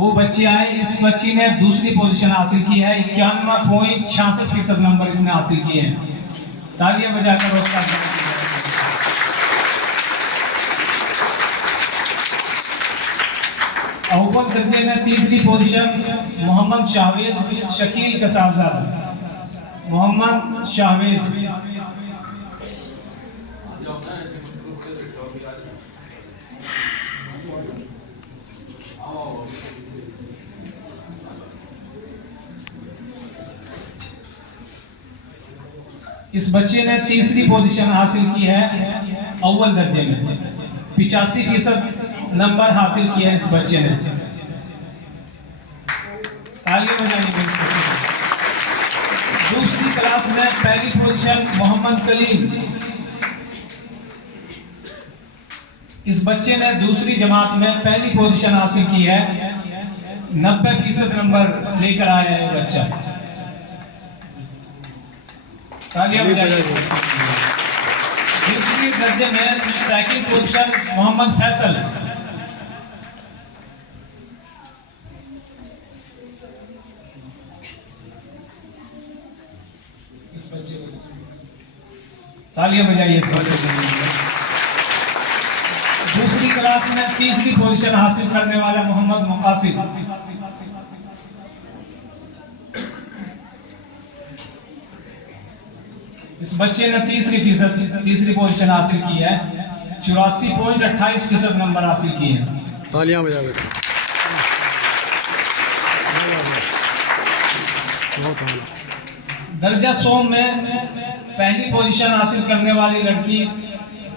वो बच्ची आई, इस बच्ची ने दूसरी पोजीशन हासिल की है, 91.66% नंबर इसने हासिल किए हैं। तालियां बजाकर उसका अव्वल दर्जे में तीसरी पोजीशन मोहम्मद शाहवेज शकील का साहबजादा, मोहम्मद शाहवेज। इस बच्चे ने तीसरी पोजीशन हासिल की है अव्वल दर्जे में, 85% नंबर हासिल किया है इस बच्चे ने। तालियां बजाइए। दूसरी क्लास में पहली पोजीशन मोहम्मद कलीम, इस बच्चे ने दूसरी जमात में पहली पोजीशन हासिल की है, 90% नंबर लेकर आया है बच्चा। तालियां बजाइए। दूसरी दर्जे में सेकंड पोजीशन मोहम्मद फैसल, इस बच्चे को तालियां बजाइए। दूसरी क्लास में तीसरी पोजीशन हासिल करने वाला मोहम्मद मुकासिद, इस बच्चे ने तीसरी पोजीशन हासिल की है, 84.28% नंबर हासिल किए हैं। तालियां बजा बेटा। दर्जा सोम में पहली पोजीशन हासिल करने वाली लड़की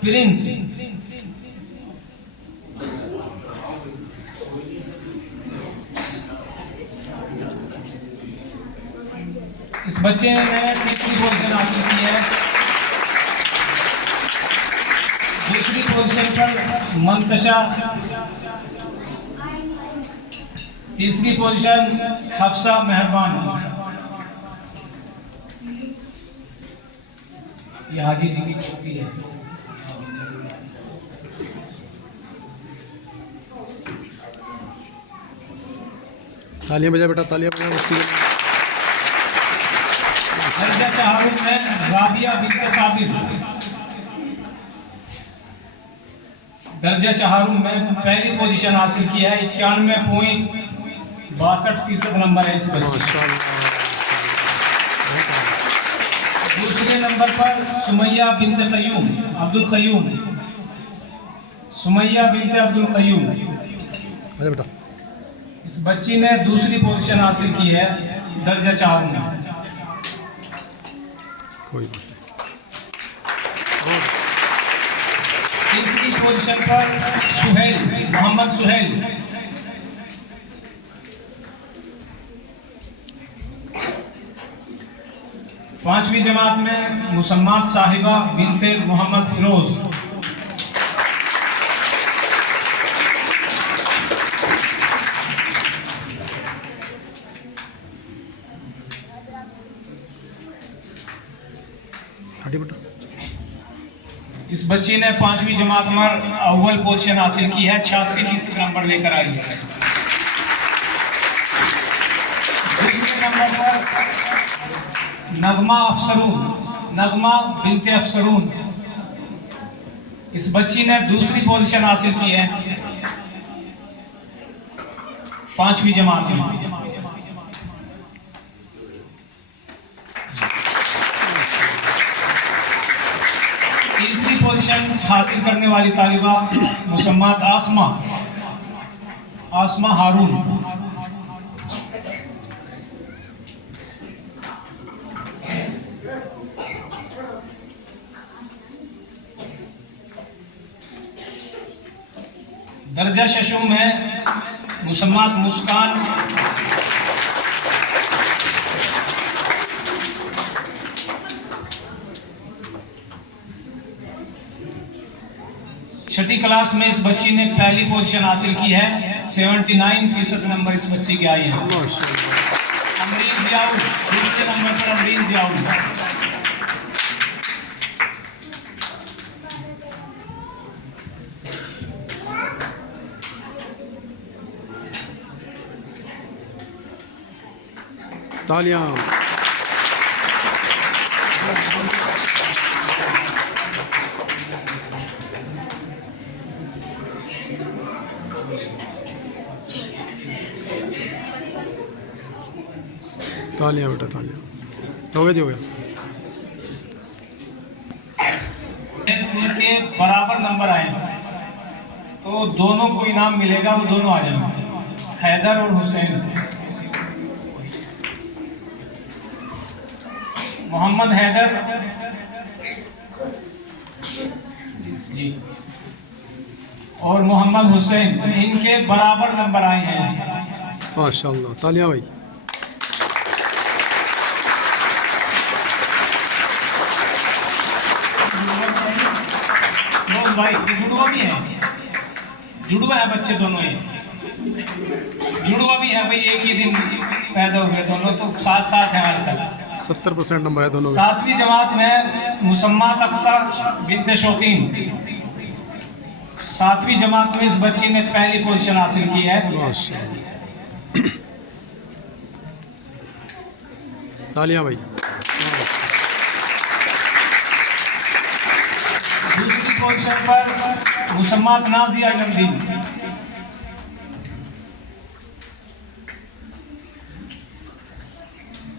प्रिंस, इस बच्चे ने तीसरी पोजीशन हासिल की है। दूसरी पोजीशन पर मंतशा, तीसरी पोजीशन हफ्सा मेहरबान, ये हाजी जी की छोटी है। तालियां बजा बेटा, तालियां बजा। दर्जा तहारुफ में राबिया बिन्त साबिर, दर्जा तहारुफ में पहली पोजीशन हासिल की है, 91.62% नंबर है इस पर। दूसरे नंबर पर सुमैया बिन्त क़य्यूम अब्दुल क़य्यूम, सुमैया बिन्त अब्दुल क़य्यूम, बेटा इस बच्ची ने दूसरी पोजीशन हासिल की है दर्जा तहारुफ में। कोई तीसरी पोजीशन पर सुहेल, मोहम्मद सुहेल, पांचवी जमात में मुसम्मात साहिबा बिनते मोहम्मद फिरोज, इस बच्ची ने पांचवी जमात में अव्वल पोजीशन हासिल की है, 86% नंबर लेकर आई है। दूसरे नंबर पर नगमा अफसरून, नगमा बिनते अफसरून, इस बच्ची ने दूसरी पोजीशन हासिल की है पांचवी जमात में। तीसरी पोजीशन हासिल करने वाली तालिबा मुसम्मात आसमा, आसमा हारून, दर्जा शशुम में मुसम्मात मुस्कान, छठी क्लास में इस बच्ची ने पहली पोजीशन हासिल की है, 79% नंबर इस बच्ची के आई है। अमरीन जियाउल, दूसरे नंबर पर अमरीन जियाउल, तालियां। तालियां बेटा तालियां। हो गया जी, हो गया। उनके बराबर नंबर आए तो दोनों को इनाम मिलेगा, वो दोनों आ जाएंगे, हैदर और हुसैन। मोहम्मद हैदर जी और मोहम्मद हुसैन, इनके बराबर नंबर आए हैं। माशाल्लाह, तालियां भाई। भाई जुड़वा भी है, जुड़वा है बच्चे दोनों ही, जुड़वा भी है भाई, एक ही दिन पैदा हुए दोनों, तो साथ साथ हैं आज तक। 70% नंबर है दोनों के। 7वीं जमात में मुसम्मात अक्सर बिन्ते शौकीन, 7वीं जमात में इस बच्ची ने पहली पोजीशन हासिल की है। माशाल्लाह, तालियां भाई। दूसरी पोजीशन पर मुसम्मात नाजिया इलमदीन,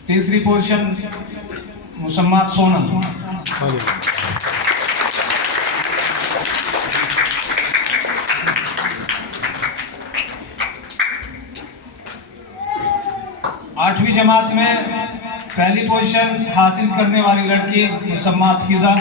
तीसरी पोजीशन मुसम्मात सोनम। तालियां। 8वीं जमात में पहली पोजीशन हासिल करने वाली लड़की मुसम्मात फिजा।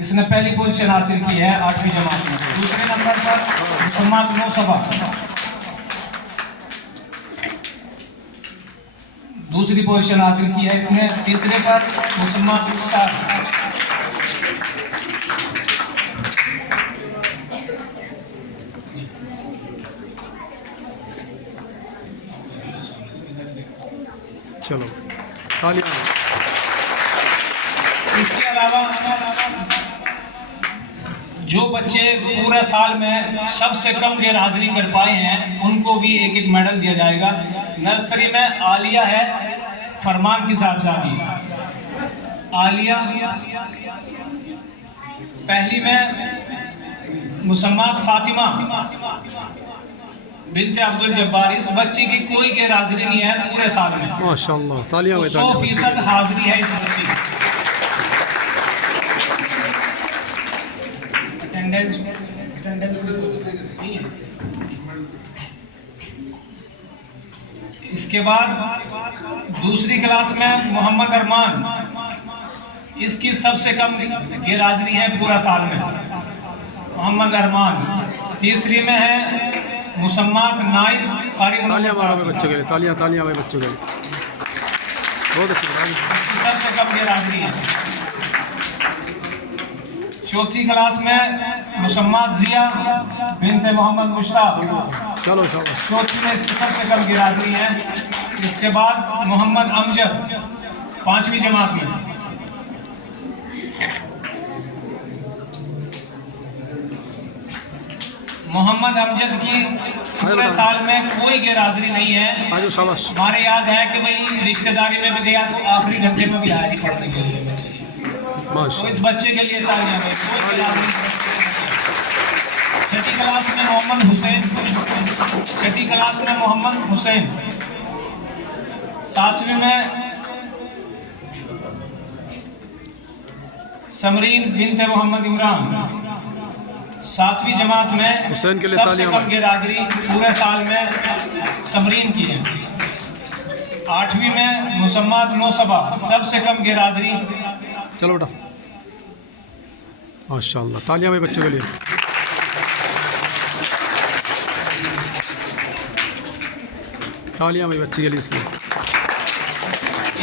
इसने पहली पोजीशन हासिल की है 8वीं जमात में। दूसरे नंबर पर मुसम्मात नौसबा, दूसरी पोजीशन हासिल की है इसने। तीसरे पर मुसम्मात मुख्तार, चलो तालियां। इसके अलावा जो बच्चे पूरे साल में सबसे कम गैर हाजिरी कर पाए हैं उनको भी एक एक मेडल दिया जाएगा। नर्सरी में आलिया है, फरमान की साहबजादी आलिया। पहली में मुसम्मात फातिमा बिन्ते अब्दुल जब्बार। इस बच्ची की कोई गैर हाजिरी नहीं है पूरे साल में। माशाल्लाह, तालियां भाई। 100% हाजिरी है इस बच्ची की। इसके बाद दूसरी क्लास में मोहम्मद अरमान, इसकी सबसे कम गैर हाजिरी है पूरा साल में, मोहम्मद अरमान। तीसरी में है मुसम्मात नाइस कारी। तालियां मारो भाई बच्चों के लिए, तालियां तालियां भाई बच्चों के लिए। बहुत अच्छी बात। सबसे कम गैर हाजिरी है। चौथी क्लास में मुसम्मात जिया बिन्ते मोहम्मद मुश्ताक। चलो शाबाश। चौथी में इसकी सबसे कम गैर हाजिरी है। इसके बाद मोहम्मद अमजद 5वीं जमात में। मोहम्मद अमजद की पूरे साल में कोई गैर हाजिरी नहीं है। आजो शाबाश। हमारे याद है कि भाई रिश्तेदारी में भी गया तो आखिरी घंटे में भी आया नहीं पढ़ने के लिए। तो इस बच्चे के लिए तालियां भाई। छठी क्लास में मोहम्मद हुसैन, छठी क्लास में मोहम्मद हुसैन। 7वीं में समरीन बिन्ते मोहम्मद इमरान। 7वीं जमात में हुसैन के लिए सबसे तालियां। कम गैर हाजिरी पूरे साल में समरीन की है। 8वीं में मुसम्मात नौसबा, सबसे कम गैर हाजिरी। चलो बेटा माशाल्लाह, तालियां भाई बच्चों के लिए। तालियां भाई बच्चे के लिए इसके।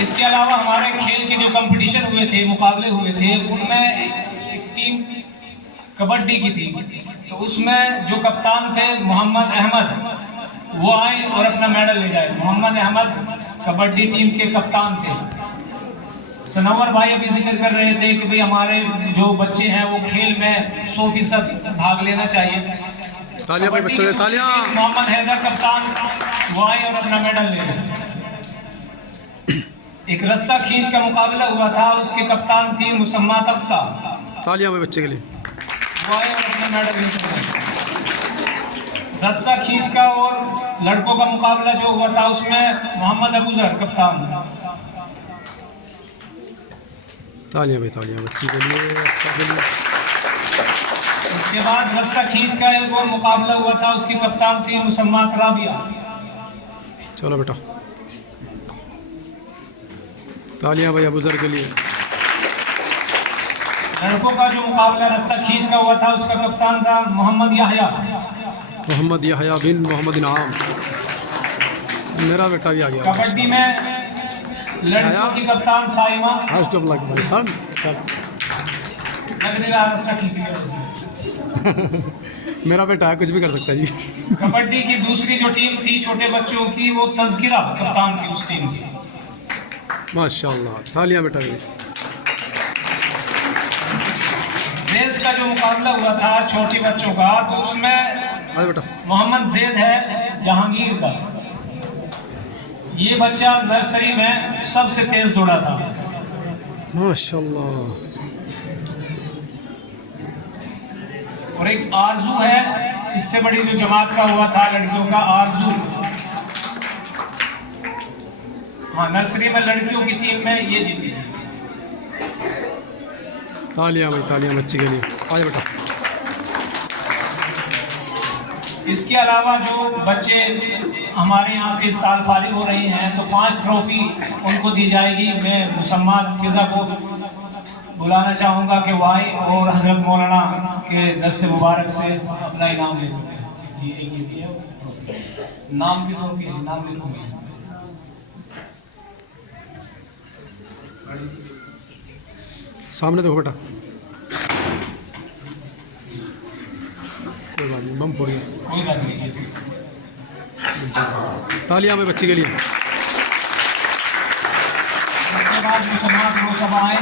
इसके अलावा हमारे खेल के जो कंपटीशन हुए थे, मुकाबले हुए थे, उनमें एक टीम कबड्डी की थी। तो उसमें जो कप्तान थे मोहम्मद अहमद, वो आए और अपना मेडल ले जाए। मोहम्मद अहमद कबड्डी टीम के कप्तान थे। सनवर भाई अभी जिक्र कर रहे थे कि भाई हमारे जो बच्चे हैं वो खेल में 100% भाग लेना चाहिए। तालियां भाई बच्चों के लिए, तालियां। मोहम्मद हैदर कप्तान वो आए और अपना मेडल ले गए। एक रस्सा खींच का मुकाबला हुआ था, उसके कप्तान थी मुसम्मा तक्सा। तालियां भाई बच्चे के लिए। वो आए और अपना मेडल ले गए। रस्सा खींच का और लड़कों का मुकाबला जो हुआ था उसमें मोहम्मद अबूजर कप्तान। तालियां भाई, तालियां बच्ची के लिए, अच्छा के लिए। उसके बाद रस्सा खींच का एक और मुकाबला हुआ था, उसकी कप्तान थी मुसम्मा राबिया। चलो बेटा, तालियां भाई अबूजर के लिए। लड़कों का जो मुकाबला रस्सा खींच का हुआ था उसका कप्तान था मोहम्मद याहया। मोहम्मद याहया बिन मोहम्मद इनाम। मेरा बेटा भी आ गया। कबड्डी में लड़कियों की कप्तान साइमा। फर्स्ट ऑफ लक भाई सन। लग नहीं रहा रस्सा खींच गया उसने। मेरा बेटा है, कुछ भी कर सकता है जी। कबड्डी की दूसरी जो टीम थी छोटे बच्चों की, वो तज़किरा कप्तान थी उस टीम की। माशाल्लाह, तालियां बेटा के लिए। रेस का जो मुकाबला हुआ था छोटे बच्चों का, तो उसमें अरे बेटा, मोहम्मद जैद है जहांगीर का। ये बच्चा नर्सरी में सबसे तेज दौड़ा था। माशाल्लाह। और एक आरजू है, इससे बड़ी जो जमात का हुआ था लड़कियों का, आरजू। हाँ, नर्सरी में लड़कियों की टीम में ये जीती है। तालियां भाई, तालियां बच्ची के लिए। आ जा बेटा। इसके अलावा जो बच्चे हमारे यहाँ से इस साल फारिग हो रहे हैं, तो 5 ट्रॉफी उनको दी जाएगी। मैं मुसम्मा फिजा को बुलाना चाहूँगा कि वाई और हजरत मौलाना के दस्ते मुबारक से अपना इनाम ले जी। नाम भी दोगे, नाम लिखोगे। सामने देखो बेटा। कोई बात नहीं, बम फोड़िए। कोई बात नहीं। तालियां भाई बच्ची के लिए। उसके बाद मुसलमान लोग सब आए।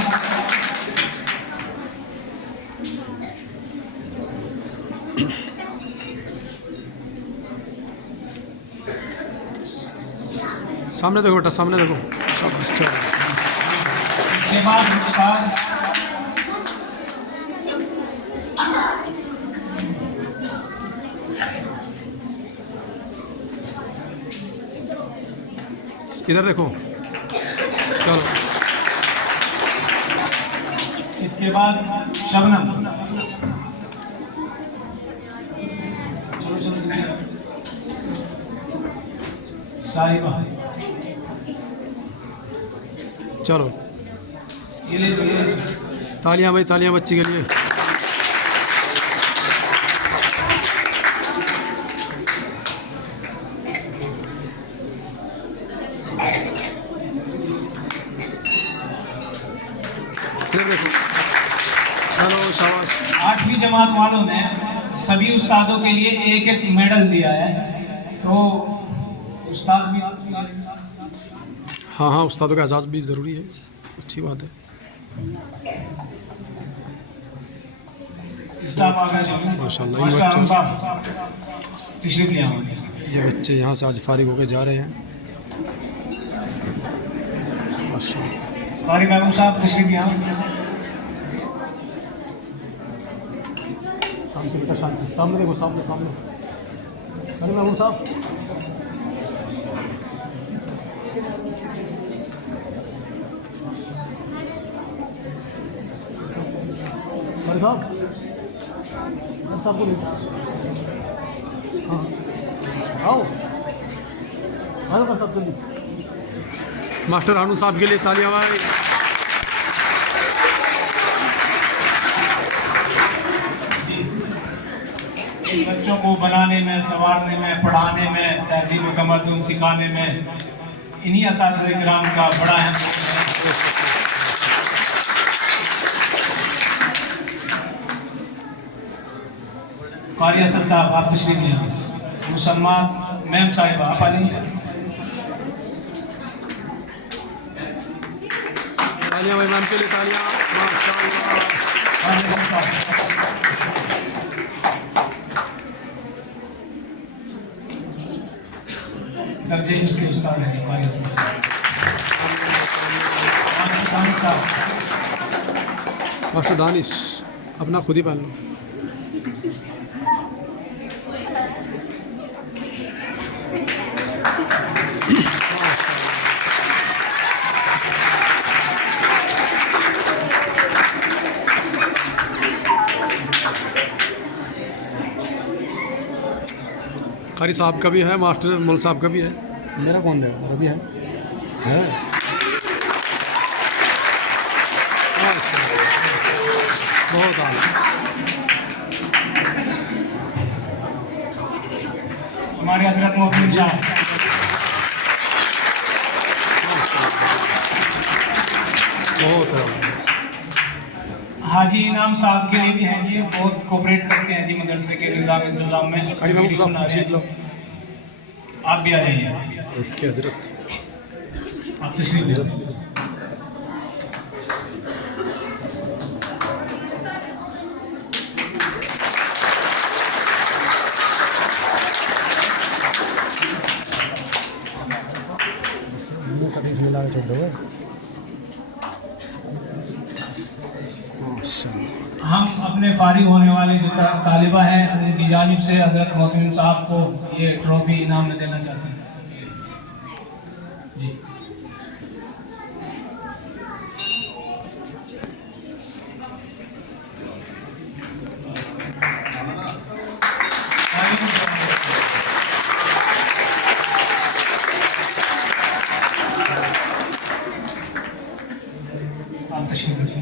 सामने देखो बेटा, सामने देखो। अच्छा, उसके बाद उसका इधर देखो। चलो, इसके बाद शबनम। चलो चलो साहिबा। चलो। ये ले लो, ये ले लो। तालियां भाई, तालियां बच्ची के लिए। इधर देखो। चलो, शाबाश। 8वीं जमात वालों ने सभी उस्तादों के लिए एक एक मेडल दिया है, तो उस्ताद भी हाँ हाँ, उस्तादों का एजाज़ भी ज़रूरी है, अच्छी बात है। स्टाफ आ गया। माशाल्लाह, इन बच्चों तशरीफ ले आओ। ये बच्चे यहाँ से आज फारिग होकर जा रहे हैं। माशाल्लाह। फारिग महबूब साहब तशरीफ ले आओ। शांति बेटा, शांति। सामने देखो, सामने सामने। फारिग महबूब साहब। फारिग साहब को लेकर हाँ आओ, आओ कर साहब जल्दी। मास्टर हारून साहब के लिए तालियां भाई। बच्चों को बनाने में, संवारने में, पढ़ाने में, तहजीब तमद्दुन सिखाने में इन्हीं असातिज़े किराम का बड़ा है। कारी असद साहब आप तशरीफ ले आए। मुसम्मान मैम साहिबा आप आ जाइए। तालियां भाई मैम के लिए, तालियां माशाल्लाह। दर्जे उसके उस्ताद हैं हमारे मास्टर दानिश अपना खुद ही पहन लो। कारी साहब का भी है, मास्टर मुल साहब का भी है। मेरा कौन है? रवि है। बहुत आला। हमारे हजरत मोहम्मद शाह बहुत है। हाजी इनाम साहब के लिए भी हैं जी, बहुत कोऑपरेट करते हैं जी मदरसे के निज़ाम इंतज़ाम में। कारी महमूद साहब तशरीफ लो। आप भी आ जाइए, ओके हजरत। आप तशरीफ ले। हम अपने फारिग होने वाले जो तालिबा हैं उनकी जानिब से हज़रत मोहम्मद साहब को ये ट्रॉफी इनाम में देना चाहते हैं जी। आप तशरीफ रखिए।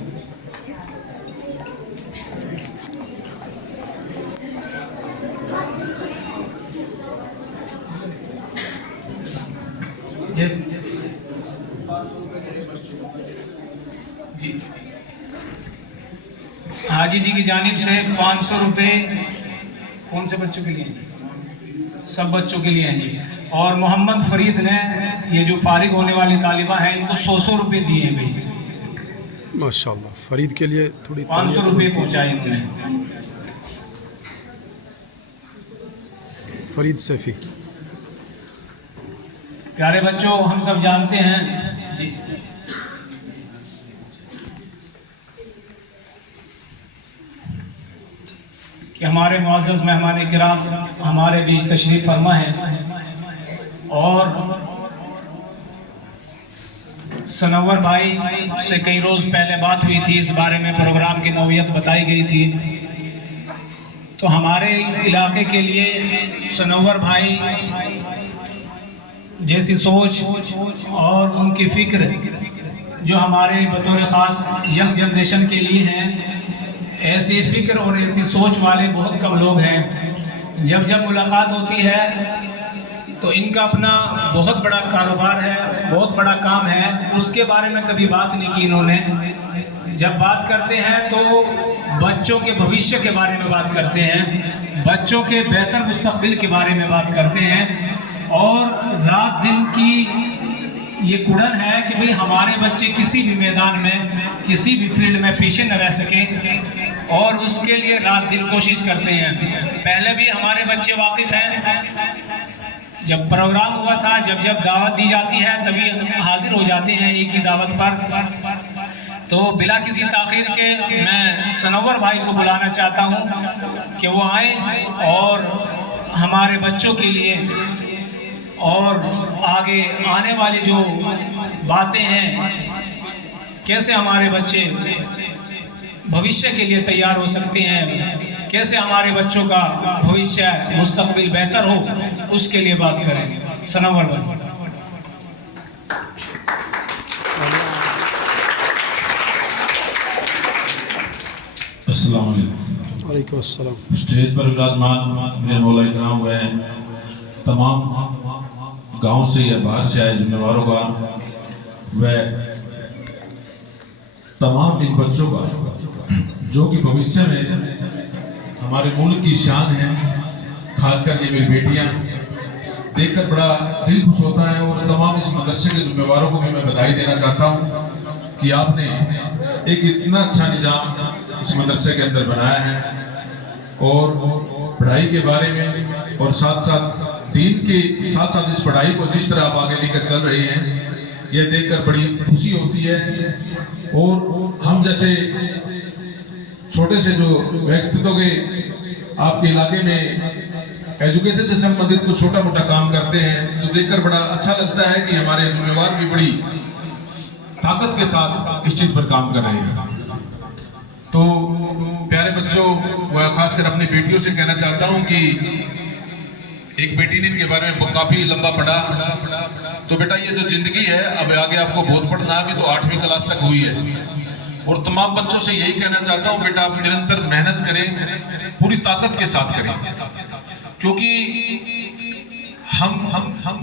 जी हाजी जी की जानिब से 500 रुपये कौन से बच्चों के लिए? सब बच्चों के लिए हैं जी। और मोहम्मद फरीद ने ये जो फारिग होने वाली तालिबा हैं इनको 100 रुपये दिए हैं भाई, माशाल्लाह। फरीद के लिए थोड़ी 500 रुपये पहुँचाए इन्होंने। फरीद सैफी। प्यारे बच्चों, हम सब जानते हैं जी कि हमारे मुअज़्ज़ज़ मेहमान किराम हमारे बीच तशरीफ़ फरमा है और सनवर भाई से कई रोज़ पहले बात हुई थी, इस बारे में प्रोग्राम की नौयत बताई गई थी। तो हमारे इलाके के लिए सनवर भाई जैसी सोच और उनकी फ़िक्र जो हमारे बतौर ख़ास यंग जनरेशन के लिए हैं, ऐसी फ़िक्र और ऐसी सोच वाले बहुत कम लोग हैं। जब जब मुलाकात होती है तो इनका अपना बहुत बड़ा कारोबार है, बहुत बड़ा काम है, उसके बारे में कभी बात नहीं की इन्होंने। जब बात करते हैं तो बच्चों के भविष्य के बारे में बात करते हैं, बच्चों के बेहतर मुस्तक़बिल के बारे में बात करते हैं और रात दिन की ये कुड़न है कि भाई हमारे बच्चे किसी भी मैदान में, किसी भी फील्ड में पीछे न रह सकें और उसके लिए रात दिन कोशिश करते हैं। पहले भी हमारे बच्चे वाकिफ़ हैं, जब प्रोग्राम हुआ था, जब जब दावत दी जाती है तभी हाजिर हो जाते हैं एक ही दावत पर। तो बिला किसी ताख़ीर के मैं सनवर भाई को बुलाना चाहता हूँ कि वो आए और हमारे बच्चों के लिए और आगे आने वाली जो बातें हैं, कैसे हमारे बच्चे भविष्य के लिए तैयार हो सकते हैं, कैसे हमारे बच्चों का भविष्य मुस्तक़बिल बेहतर हो, उसके लिए बात करें। सनवर भाई। अस्सलाम वालेकुम अस्सलाम। स्टेज पर विराजमान मेरे मौला इकराम हुए हैं, तमाम गांव से या बाहर से आए जिम्मेवारों का, वह तमाम इन बच्चों का जो कि भविष्य में हमारे मुल्क की शान है, खासकर ये मेरी बेटियां, देखकर बड़ा दिल खुश होता है। और तमाम इस मदरसे के जिम्मेवारों को भी मैं बधाई देना चाहता हूँ कि आपने एक इतना अच्छा निज़ाम इस मदरसे के अंदर बनाया है और पढ़ाई के बारे में और साथ साथ दीन के साथ साथ इस पढ़ाई को जिस तरह आप आगे लेकर चल रहे हैं, यह देखकर बड़ी खुशी होती है। और हम जैसे छोटे से जो व्यक्तित्व के आपके इलाके में एजुकेशन से संबंधित कुछ छोटा मोटा काम करते हैं, तो देखकर बड़ा अच्छा लगता है कि हमारे जिम्मेवार भी बड़ी ताकत के साथ इस चीज पर काम कर रहे हैं। तो प्यारे बच्चों, मैं खासकर अपनी बेटियों से कहना चाहता हूं कि एक बेटी ने इनके बारे में काफी लंबा पढ़ा, तो बेटा ये जो जिंदगी है अब आगे आपको बहुत पढ़ना है, अभी तो 8वीं क्लास तक हुई है। और तमाम बच्चों से यही कहना चाहता हूं, बेटा आप निरंतर मेहनत करें, पूरी ताकत के साथ करें, क्योंकि हम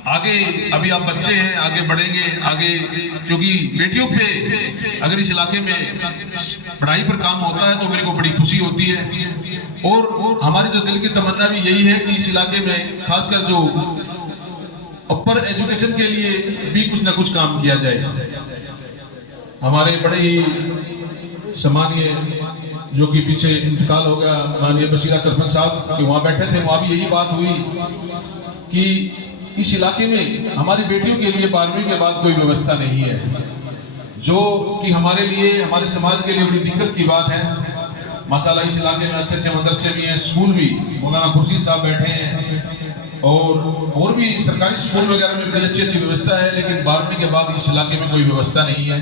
आगे, अभी आप बच्चे हैं, आगे बढ़ेंगे आगे, क्योंकि बेटियों पे अगर इस इलाके में पढ़ाई पर काम होता है तो मेरे को बड़ी खुशी होती है। और हमारी जो दिल की तमन्ना भी यही है कि इस इलाके में खासकर जो अपर एजुकेशन के लिए भी कुछ ना कुछ काम किया जाए। हमारे बड़े ही सम्मानीय जो कि पीछे इंतकाल हो गया माननीय बशीरा सरपंच साहब कि वहाँ बैठे थे, वहाँ भी यही बात हुई कि इस इलाके में हमारी बेटियों के लिए 12वीं के बाद कोई व्यवस्था नहीं है, जो कि हमारे लिए, हमारे समाज के लिए बड़ी दिक्कत की बात है। माशाल्लाह इस इलाके में अच्छे अच्छे मदरसे भी हैं, स्कूल भी, मौलाना खुर्शीद साहब बैठे हैं और भी सरकारी स्कूल वगैरह में बड़ी अच्छी अच्छी व्यवस्था है, लेकिन 12वीं के बाद इस इलाके में कोई व्यवस्था नहीं है।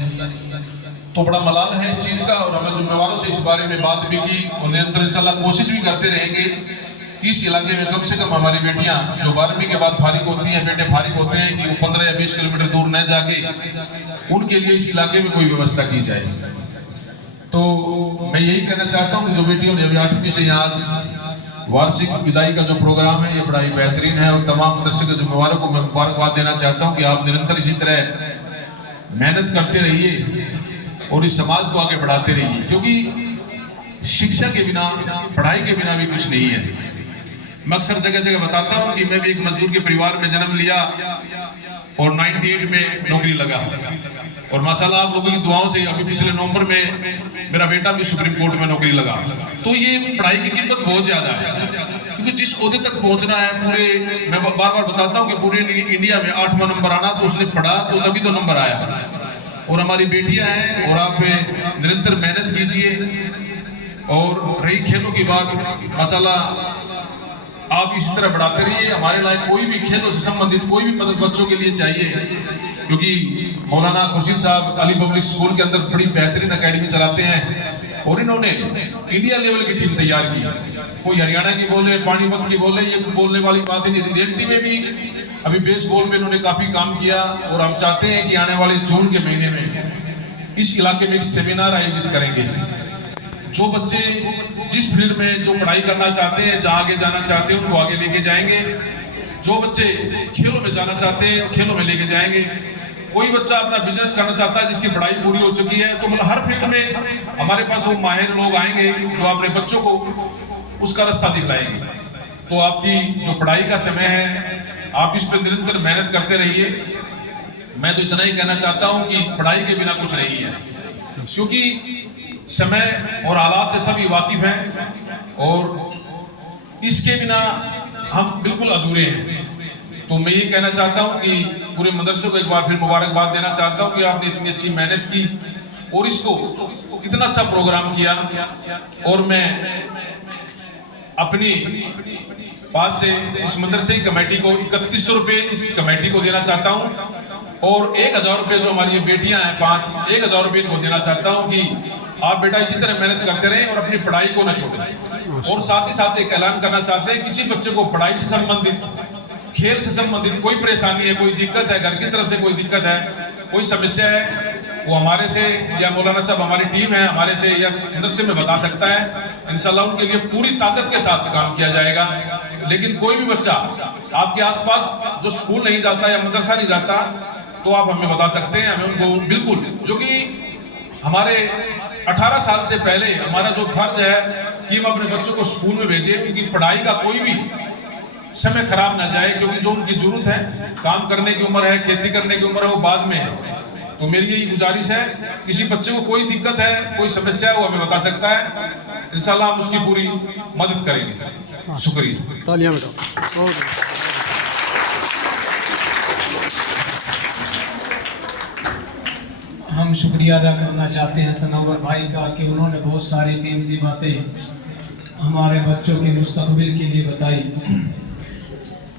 तो बड़ा मलाल है इस चीज़ का, और हमें जिम्मेवारों से इस बारे में बात भी की और निरंतर इंशाल्लाह कोशिश भी करते रहेंगे कि इस इलाके में कम से कम हमारी बेटियां जो 12वीं के बाद फारिग होती हैं, बेटे फारिग होते हैं, कि वो 15 या 20 किलोमीटर दूर न जाके उनके लिए इस इलाके में कोई व्यवस्था की जाए। तो मैं यही कहना चाहता हूँ, जो बेटियों ने अभी 8वीं से यहाँ वार्षिक विदाई का जो प्रोग्राम है, ये बड़ा ही बेहतरीन है, और तमाम मदरसे के जिम्मेवारों को मैं मुबारकबाद देना चाहता हूँ कि आप निरंतर इसी तरह मेहनत करते रहिए और इस समाज को आगे बढ़ाते रहिए, क्योंकि शिक्षा के बिना, पढ़ाई के बिना भी कुछ नहीं है। मैं अक्सर जगह जगह बताता हूँ कि मैं भी एक मजदूर के परिवार में जन्म लिया और 98 में नौकरी लगा, और माशाल्लाह आप लोगों की दुआओं से अभी पिछले नवंबर में मेरा बेटा भी सुप्रीम कोर्ट में नौकरी लगा। तो ये पढ़ाई की कीमत बहुत ज्यादा है, क्योंकि जिस ओहदे तक पहुंचना है, पूरे, मैं बार बार बताता हूँ कि पूरे इंडिया में 8वां नंबर आना, तो उसने पढ़ा तो तभी तो नंबर आया। और हमारी बेटियां हैं, और आप निरंतर मेहनत कीजिए। और रही खेलों की बात, माशाल्लाह आप इसी तरह बढ़ाते रहिए। हमारे लायक कोई भी खेलों से संबंधित कोई भी मदद बच्चों के लिए चाहिए, क्योंकि मौलाना खुर्शीद साहब अली पब्लिक स्कूल के अंदर बड़ी बेहतरीन एकेडमी चलाते हैं, और इन्होंने इंडिया लेवल की टीम तैयार की। कोई हरियाणा की बोले, पानीपत की बोले, ये बोलने वाली बात नहीं। रियलिटी में भी अभी बेसबॉल में इन्होंने काफी काम किया, और हम चाहते हैं कि आने वाले जून के महीने में इस इलाके में एक सेमिनार आयोजित करेंगे। जो बच्चे जिस फील्ड में जो पढ़ाई करना चाहते हैं, जहाँ आगे जाना चाहते हैं, उनको आगे लेके जाएंगे। जो बच्चे खेलों में जाना चाहते हैं, खेलों में लेके जाएंगे। कोई बच्चा अपना बिजनेस करना चाहता है, जिसकी पढ़ाई पूरी हो चुकी है, तो मतलब हर फील्ड में हमारे पास वो माहिर लोग आएंगे जो अपने बच्चों को उसका रास्ता दिखलाएंगे। तो आपकी जो पढ़ाई का समय है, आप इस पर निरंतर मेहनत करते रहिए। मैं तो इतना ही कहना चाहता हूँ कि पढ़ाई के बिना कुछ नहीं है, क्योंकि समय और हालात से सभी वाकिफ हैं, और इसके बिना हम बिल्कुल अधूरे हैं। तो मैं ये कहना चाहता हूँ कि पूरे मदरसे को एक बार फिर मुबारकबाद देना चाहता हूँ कि आपने इतनी अच्छी मेहनत की और इसको इतना अच्छा प्रोग्राम किया। और मैं अपनी पास से इस मदरसे की कमेटी को 3100 रुपये इस कमेटी को देना चाहता हूँ, और 1000 रुपये जो हमारी बेटियां हैं 5, 1000 रुपये इनको देना चाहता हूँ कि आप बेटा इसी तरह मेहनत करते रहें और अपनी पढ़ाई को न छोड़ें। और साथ ही साथ एक ऐलान करना चाहते हैं, किसी बच्चे को पढ़ाई से संबंधित, खेल से संबंधित कोई परेशानी है, कोई दिक्कत है, घर की तरफ से कोई दिक्कत है, कोई समस्या है, वो हमारे से या मौलाना साहब हमारी टीम है हमारे से या मदरसे में बता सकता है। इंशाल्लाह उनके लिए पूरी ताकत के साथ काम किया जाएगा। लेकिन कोई भी बच्चा आपके आसपास जो स्कूल नहीं जाता या मदरसा नहीं जाता, तो आप हमें बता सकते हैं, हमें उनको बिल्कुल, जो कि हमारे 18 साल से पहले हमारा जो फर्ज है कि हम अपने बच्चों को स्कूल में भेजें, क्योंकि पढ़ाई का कोई भी समय खराब ना जाए, क्योंकि जो उनकी जरूरत है, काम करने की उम्र है, खेती करने की उम्र है, वो बाद में है। तो मेरी यही गुजारिश है, किसी बच्चे को कोई दिक्कत है, कोई समस्या है, वो हमें बता सकता है, इंशाल्लाह हम उसकी पूरी मदद करेंगे। शुक्रिया। तालियां बेटा। और हम शुक्रिया अदा करना चाहते हैं सनोवर भाई का कि उन्होंने बहुत सारी कीमती बातें हमारे बच्चों के मुस्तकबिल के लिए बताई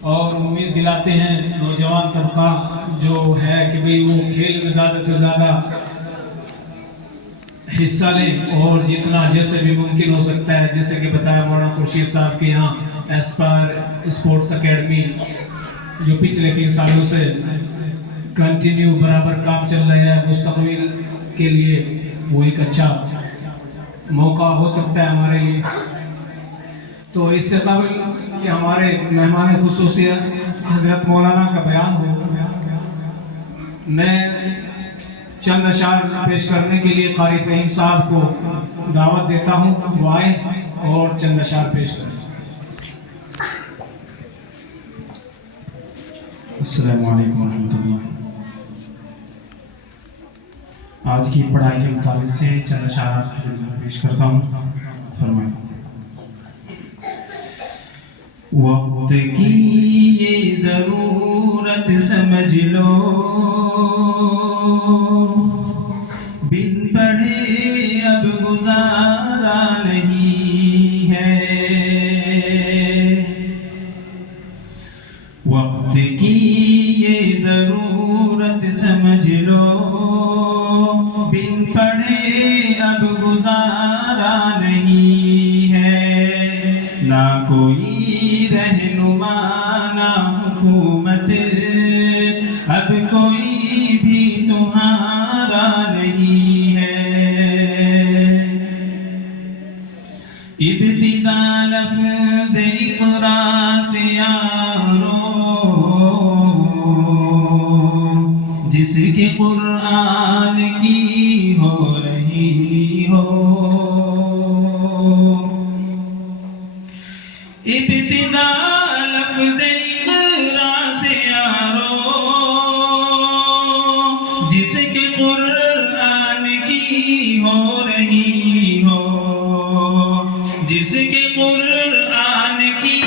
और उम्मीद दिलाते हैं नौजवान तबका जो है कि भाई वो खेल में ज़्यादा से ज़्यादा हिस्सा लें और जितना जैसे भी मुमकिन हो सकता है, जैसे कि बताया मौलाना खुर्शीद साहब के यहाँ एस्पायर स्पोर्ट्स एकेडमी जो पिछले 3 सालों से कंटिन्यू बराबर काम चल रहा है, मुस्तकबिल के लिए वो एक अच्छा मौका हो सकता है हमारे लिए। तो इससे काबिल कि हमारे मेहमान खुसूसियत हजरत मौलाना का बयान हो, मैं चंद अशार पेश करने के लिए कारी फहीम साहब को दावत देता हूँ, वो आए और चंद अशार पेश करें। अस्सलामु अलैकुम रहमतुल्लाह। आज की पढ़ाई के मुताबिक से चंद अशार पेश करता हूँ। फरमाएं। वक्त की ये जरूरत समझ लो, बिन पढ़े अब गुजारा नहीं है। वक्त की ये जरूरत समझ लो, बिन पढ़े अब गुजारा नहीं है। ना कोई रहनुमा ना हुकूमत, अब कोई भी तुम्हारा नहीं है। इब्तिदा लफ्ज़ इक़रा से यारो, जिसके कुरान की हो रही हो। इब्तिदा लफ्ज़ इक़रा से यारो, जिसके कुरान की हो रही हो। जिसके कुरान की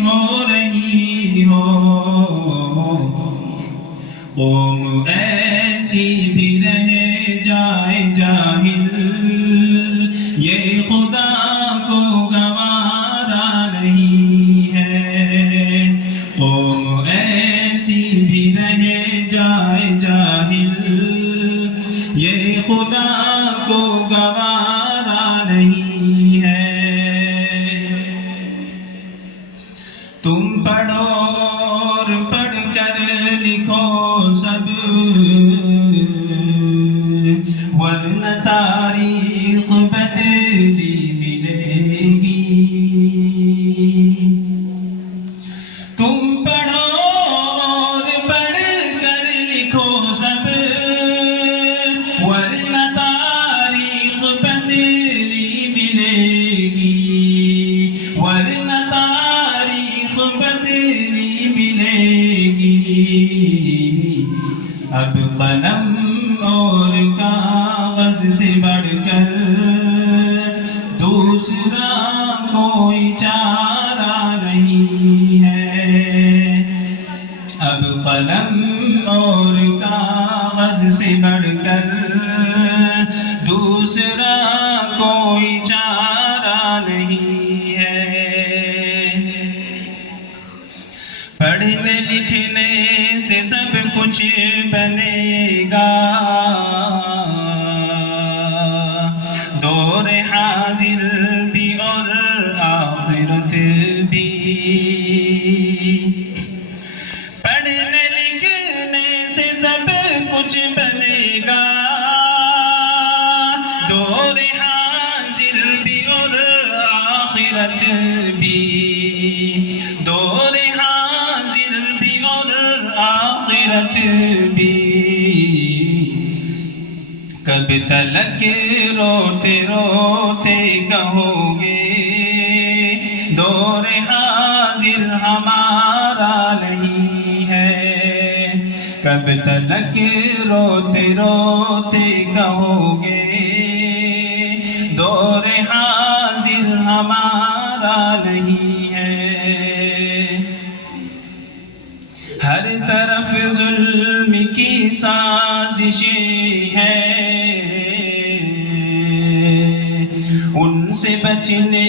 हो रही हो। कौम ऐसी भी रह जाए जाहिल, ये खुदा को गवारा नहीं है। कौम ऐसी भी रह जाए जाहिल, ये खुदा को गवारा नहीं है। तुम पढ़ो और पढ़ कर लिखो सब, वरना तारीख बदली मिलेगी। तुम पढ़ो और पढ़ कर लिखो सब, वरना तारीख बदली मिलेगी। वरना तारीख बदली मिलेगी। अब कलम और कागज से बढ़कर दूसरा कोई चारा नहीं है। अब कलम और कागज से बढ़कर दूसरा कोई चारा नहीं है। पढ़ने लिखने से सब कुछ बनेगा, दौर हाजिर भी और आखिरत भी। पढ़ने लिखने से सब कुछ बनेगा, दौर हाजिर भी और आखिरत भी। दौर हाजिर भी और आखिरत भी। कब तलक रोते रोते कहोगे, दौर हाजिर हमारा नहीं है। कब तक रोते रोते कहोगे दौर हाजिर हमारा नहीं है। हर तरफ जुल्म की साजिशें हैं, उनसे बचने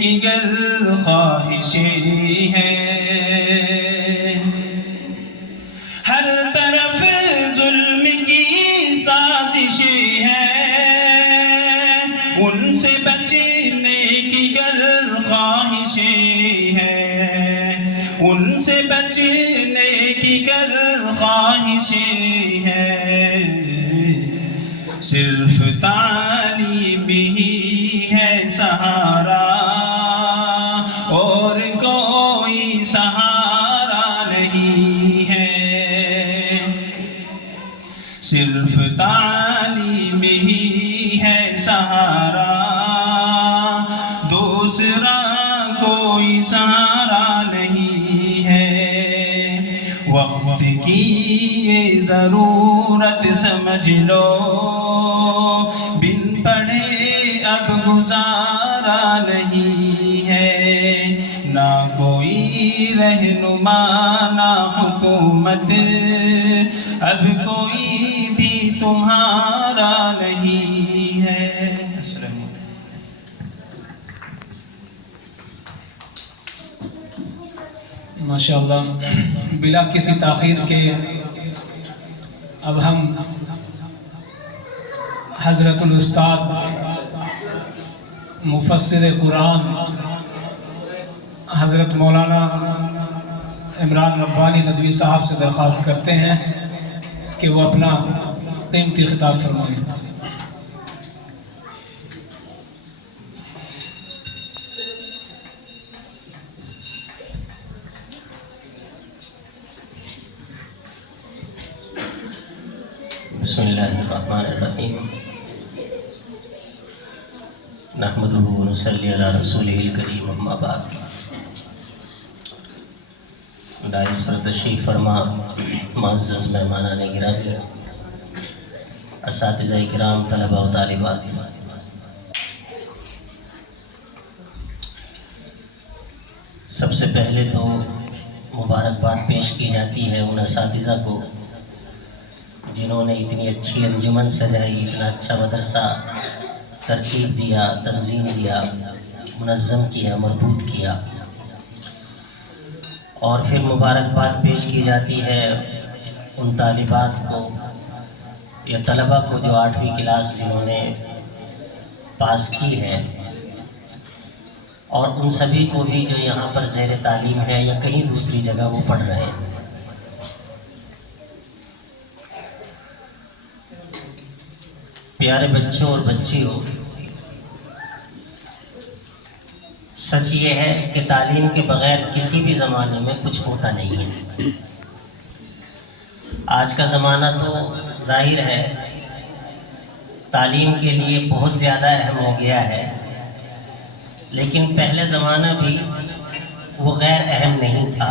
की गर ख्वाहिशें हैं। हर तरफ जुल्म की साजिशें हैं, उनसे बचने की गर ख्वाहिशें हैं, उनसे बचने की गर ख्वाहिशें हैं। सिर्फ तालीम ही है सहारा, और कोई सहारा नहीं है। सिर्फ तालीम ही है सहारा, दूसरा कोई सहारा नहीं है। वक्त की ये ज़रूरत समझ लो, बिन पढ़े अब गुजारा नहीं है। ना कोई रहनुमा ना हुकूमत, अब कोई भी तुम्हारा नहीं है। माशाअल्लाह, बिला किसी ताख़ीर के अब हम हज़रतुल उस्ताद मुफस्सिर कुरान हज़रत मौलाना इमरान रब्बानी नदवी साहब से दरख्वास्त करते हैं कि वो अपना कीमती खिताब फरमाएं। बिस्मिल्लाहिर्रहमानिर्रहीम। नहमदुहु व नसल्ली अला रसूलिहिल करीम, अम्मा बाद। डाइस पर तशरीफ़ फरमा मुअज़्ज़ज़ मेहमानान गिरामी, असातिज़ा किराम, तलबा व तालिबात, सबसे पहले तो मुबारकबाद पेश की जाती है उन असातिज़ा को जिन्होंने इतनी अच्छी अंजुमन सजाई, इतना अच्छा मदरसा तरतीब दिया, तंजीम दिया, मुनज़्ज़म किया, मरबूत किया। और फिर मुबारकबाद पेश की जाती है उन तालिबात को या तलबा को जो 8वीं क्लास जिन्होंने पास की है, और उन सभी को भी जो यहाँ पर ज़ेर तालीम है या कहीं दूसरी जगह वो पढ़ रहे हैं। प्यारे बच्चों और बच्चियों, सच ये है कि तालीम के बगैर किसी भी ज़माने में कुछ होता नहीं है। आज का ज़माना तो जाहिर है तालीम के लिए बहुत ज़्यादा अहम हो गया है, लेकिन पहले ज़माना भी वो गैर अहम नहीं था।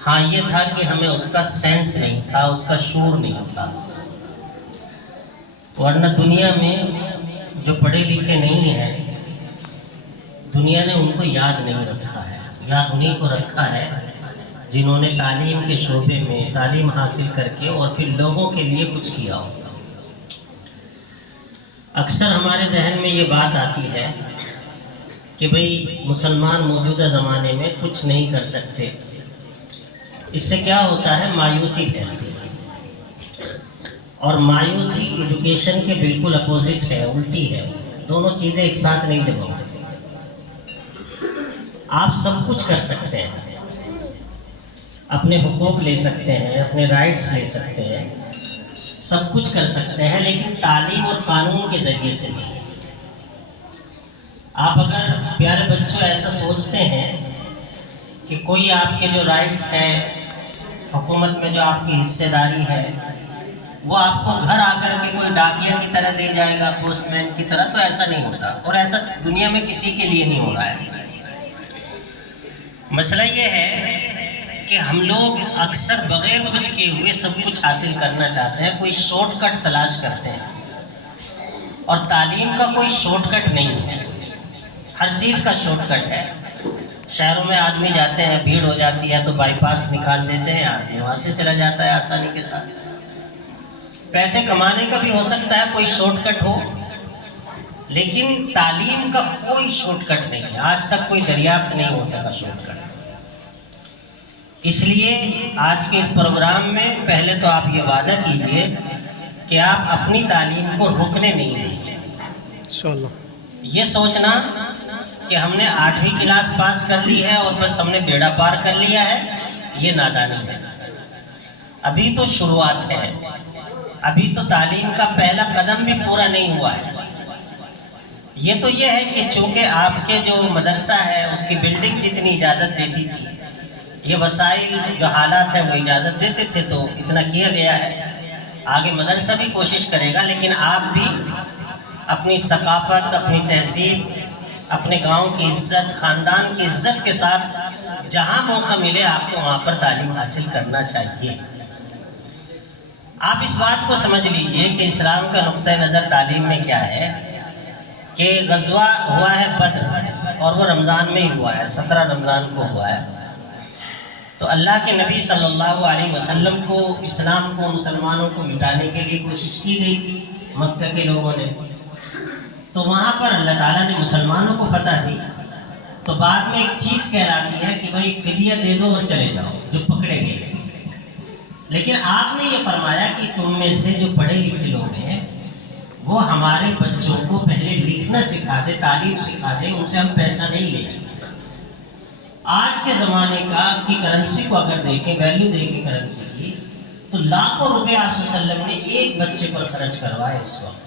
हाँ, ये था कि हमें उसका सेंस नहीं था, उसका शूर नहीं था। वरना दुनिया में जो पढ़े लिखे नहीं हैं, दुनिया ने उनको याद नहीं रखा है। याद उन्हीं को रखा है जिन्होंने तालीम के शोबे में तालीम हासिल करके और फिर लोगों के लिए कुछ किया हो। अक्सर हमारे जहन में ये बात आती है कि भाई मुसलमान मौजूदा ज़माने में कुछ नहीं कर सकते। इससे क्या होता है, मायूसी फैलती है। और मायूसी एजुकेशन के बिल्कुल अपोजिट है, उल्टी है। दोनों चीज़ें एक साथ नहीं जमा। आप सब कुछ कर सकते हैं, अपने हुकूक ले सकते हैं, अपने राइट्स ले सकते हैं, सब कुछ कर सकते हैं, लेकिन तालीम और कानून के जरिए से नहीं। आप अगर प्यारे बच्चों ऐसा सोचते हैं कि कोई आपके जो राइट्स हैं, हुकूमत में जो आपकी हिस्सेदारी है, वो आपको घर आकर के कोई डाकिया की तरह दे जाएगा, पोस्टमैन की तरह, तो ऐसा नहीं होता। और ऐसा दुनिया में किसी के लिए नहीं हो रहा है। मसला ये है कि हम लोग अक्सर बगैर कुछ किए हुए सब कुछ हासिल करना चाहते हैं, कोई शॉर्टकट तलाश करते हैं। और तालीम का कोई शॉर्टकट नहीं है, हर चीज़ का शॉर्टकट है। शहरों में आदमी जाते हैं, भीड़ हो जाती है तो बाईपास निकाल देते हैं, आदमी वहाँ से चला जाता है आसानी के साथ। पैसे कमाने का भी हो सकता है कोई शॉर्टकट हो, लेकिन तालीम का कोई शॉर्टकट नहीं है। आज तक कोई दरियाफ्त नहीं हो सका शॉर्टकट। इसलिए आज के इस प्रोग्राम में पहले तो आप ये वादा कीजिए कि आप अपनी तालीम को रुकने नहीं देंगे। इंशाअल्लाह। ये सोचना कि हमने 8वीं क्लास पास कर ली है और बस हमने बेड़ा पार कर लिया है, ये नादानी है। अभी तो शुरुआत है, अभी तो तालीम का पहला कदम भी पूरा नहीं हुआ है। ये तो ये है कि चूंकि आपके जो मदरसा है उसकी बिल्डिंग जितनी इजाज़त देती थी, ये वसाइल जो हालात है वो इजाज़त देते थे, तो इतना किया गया है। आगे मदरसा भी कोशिश करेगा, लेकिन आप भी अपनी सकाफत, अपनी तहजीब, अपने गांव की इज्जत, ख़ानदान की इज्जत के साथ जहां मौका मिले आपको वहां पर तालीम हासिल करना चाहिए। आप इस बात को समझ लीजिए कि इस्लाम का नुक्ता नज़र तालीम में क्या है कि गज़वा हुआ है बद्र, और वो रमज़ान में ही हुआ है, 17 रमज़ान को हुआ है। तो अल्लाह के नबी सल्लल्लाहु अलैहि वसल्लम को, इस्लाम को, मुसलमानों को मिटाने के लिए कोशिश की गई थी मक्का के लोगों ने। तो वहाँ पर अल्लाह ताला ने मुसलमानों को पता दी, तो बाद में एक चीज़ कहलाती है कि भाई फिदिया दे दो और चले जाओ जो पकड़े गए। लेकिन आपने ये फरमाया कि तुम में से जो पढ़े लिखे लोग हैं वो हमारे बच्चों को पहले लिखना सिखा दे, तालीम सिखा दे, उनसे हम पैसा नहीं लेंगे। आज के ज़माने की करेंसी को अगर देखें, वैल्यू देखें करेंसी की, तो लाखों रुपए आप सल्लल्लाहु अलैहि वसल्लम ने एक बच्चे पर खर्च करवाए उस वक्त।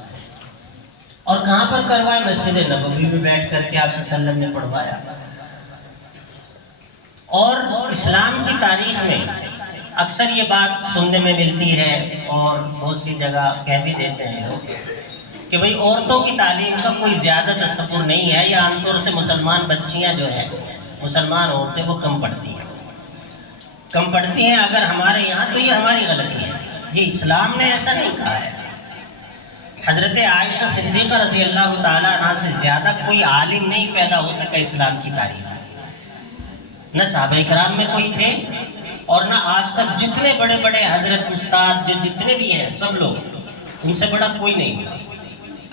और कहाँ पर करवाए? मस्जिद नबवी में बैठ करके आप सल्लल्लाहु अलैहि वसल्लम ने पढ़वाया। और इस्लाम की तारीख में अक्सर ये बात सुनने में मिलती है और बहुत सी जगह कह भी देते हैं लोग कि भाई औरतों की तालीम का कोई ज़्यादा तसव्वुर नहीं है, या आमतौर से मुसलमान बच्चियां जो हैं, मुसलमान औरतें वो कम पढ़ती हैं। अगर हमारे यहाँ तो ये हमारी गलती है, ये इस्लाम ने ऐसा नहीं कहा है। हज़रत आयशा सिद्दीक़ा रज़ी अल्लाह ताला अन्हा से ज़्यादा कोई आलिम नहीं पैदा हो सका इस्लाम की तारीख में। न सहाबा इकराम में कोई थे और न आज तक जितने बड़े बड़े हजरत उस्ताद जो जितने भी हैं सब लोग, उनसे बड़ा कोई नहीं हुआ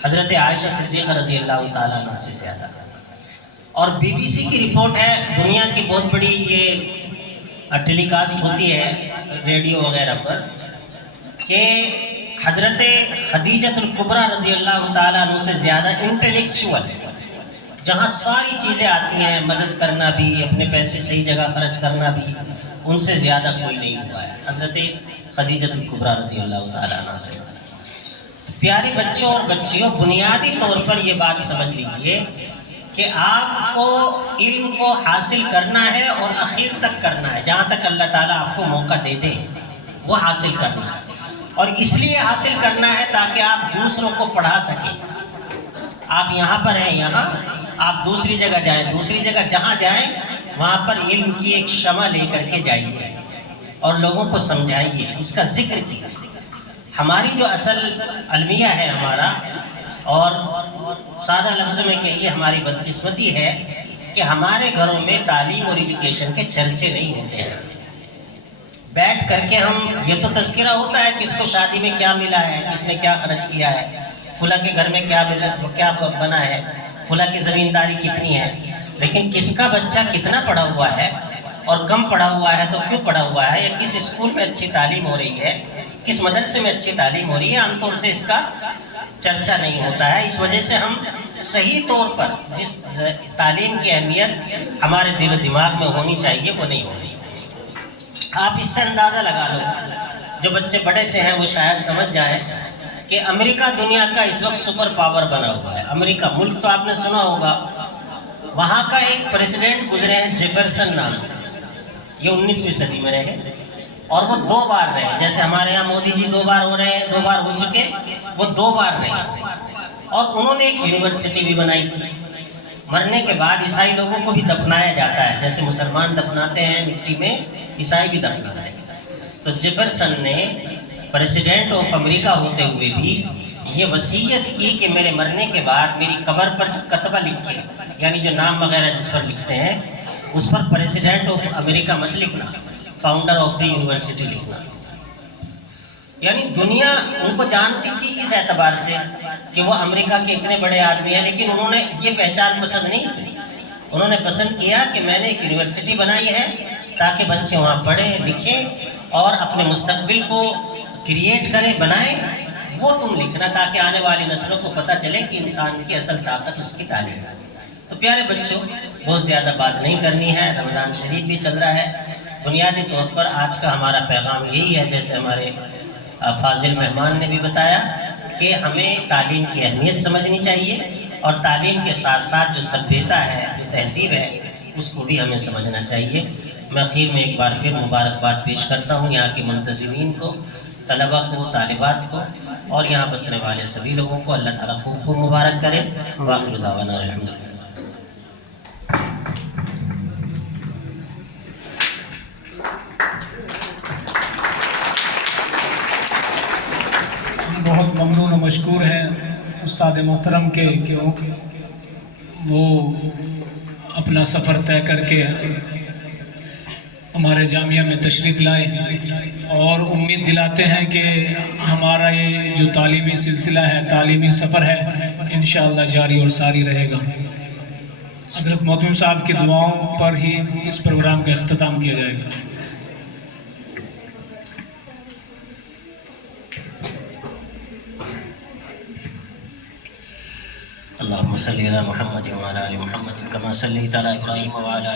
हजरत आयशा सिद्दीक़ा रज़ी अल्लाह ताला अन्हा से ज़्यादा। और BBC की रिपोर्ट है, दुनिया की बहुत बड़ी ये टेलीकास्ट होती है रेडियो वगैरह पर, कि हजरत खदीजतुल कुबरा रज़ी अल्लाह ताला अन्हा से ज़्यादा इंटेलेक्चुअल, जहाँ सारी चीज़ें आती हैं, मदद करना भी, अपने पैसे सही जगह खर्च करना भी, उनसे ज़्यादा कोई नहीं हुआ है हज़रत खदीजतुल कुबरा रज़ी अल्लाह ताला अन्हा से। प्यारे बच्चों और बच्चियों, बुनियादी तौर पर ये बात समझ लीजिए कि आपको इल्म को हासिल करना है और आखिर तक करना है, जहाँ तक अल्लाह ताला आपको मौका दे दे वो हासिल करना है। और इसलिए हासिल करना है ताकि आप दूसरों को पढ़ा सकें। आप यहाँ पर हैं, यहाँ आप दूसरी जगह जाएं, दूसरी जगह जहाँ जाएं वहाँ पर इल्म की एक शमा लेकर के जाइए और लोगों को समझाइए, इसका जिक्र कीजिए। हमारी जो असल अलमिया है हमारा, और सादा लफ्ज़ में कहिए हमारी बदकिस्मती है कि हमारे घरों में तालीम और एजुकेशन के चर्चे नहीं होते हैं। बैठ करके हम, ये तो तज़किरा होता है किसको शादी में क्या मिला है, किसने क्या खर्च किया है, फुला के घर में क्या बना है, फुला की ज़मींदारी कितनी है, लेकिन किसका बच्चा कितना पढ़ा हुआ है और कम पढ़ा हुआ है तो क्यों पढ़ा हुआ है, या किस स्कूल में अच्छी तालीम हो रही है, किस मदरसे में अच्छी तालीम हो रही है, आमतौर से इसका चर्चा नहीं होता है। इस वजह से हम सही तौर पर जिस तालीम की अहमियत हमारे दिल और दिमाग में होनी चाहिए वो नहीं हो रही। आप इससे अंदाज़ा लगा लो, जो बच्चे बड़े से हैं वो शायद समझ जाएं कि अमेरिका दुनिया का इस वक्त सुपर पावर बना हुआ है। अमेरिका मुल्क तो आपने सुना होगा, वहाँ का एक प्रेसिडेंट गुजरे हैं जेफरसन नाम से, ये 19वीं सदी में रहे और वो 2 बार रहे। जैसे हमारे यहाँ मोदी जी 2 बार हो रहे हैं, 2 बार हो चुके, वो 2 बार रहे। और उन्होंने एक यूनिवर्सिटी भी बनाई थी, मरने के बाद ईसाई लोगों को भी दफनाया जाता है, जैसे मुसलमान दफनाते हैं मिट्टी में, ईसाई भी दफनाते हैं। तो जेफरसन ने प्रेसिडेंट ऑफ अमेरिका होते हुए भी ये वसीयत की कि मेरे मरने के बाद मेरी कब्र पर जो कतबा लिखे, यानी जो नाम वगैरह जिस पर लिखते हैं, उस पर प्रेसिडेंट ऑफ अमेरिका मत लिखना, फाउंडर ऑफ द यूनिवर्सिटी लिखना। यानी दुनिया उनको जानती थी इस एतबार से कि वो अमेरिका के इतने बड़े आदमी हैं, लेकिन उन्होंने ये पहचान पसंद नहीं की। उन्होंने पसंद किया कि मैंने एक यूनिवर्सिटी बनाई है ताकि बच्चे वहाँ पढ़ें लिखें और अपने मुस्तकबिल को क्रिएट करें, बनाएं। वो तुम लिखना ताकि आने वाली नस्लों को पता चले कि इंसान की असल ताकत उसकी तालीम है। तो प्यारे बच्चों, बहुत ज़्यादा बात नहीं करनी है, रमज़ान शरीफ भी चल रहा है। बुनियादी तौर पर आज का हमारा पैगाम यही है, जैसे हमारे फाजिल मेहमान ने भी बताया, कि हमें तालीम की अहमियत समझनी चाहिए और तालीम के साथ साथ जो सभ्यता है, जो तहजीब है, उसको भी हमें समझना चाहिए। मैं आखिर में एक बार फिर मुबारकबाद पेश करता हूँ यहाँ के मुंतज़िमीन को, तलबा को, तालिबात को और यहाँ बसने वाले सभी लोगों को। अल्लाह ताला खूब खूब मुबारक करे। वाखिर दावाना अल्हम्दुलिल्लाह। बहुत ममनून और मशकूर हैं उस्ताद मोहतरम के, क्यों वो अपना सफ़र तय करके हमारे जामिया में तशरीफ़ लाए और उम्मीद दिलाते हैं कि हमारा ये जो तालीमी सिलसिला है, तालीमी सफ़र है, इंशाअल्लाह जारी और सारी रहेगा। हज़रत मोहतरम साहब की दुआओं पर ही इस प्रोग्राम का इख्तिताम किया जाएगा। अल्लाहुम्मा सल्ली अला मुहम्मद व अला आलि मुहम्मद कमा सल्लैता अला इब्राहीम व अला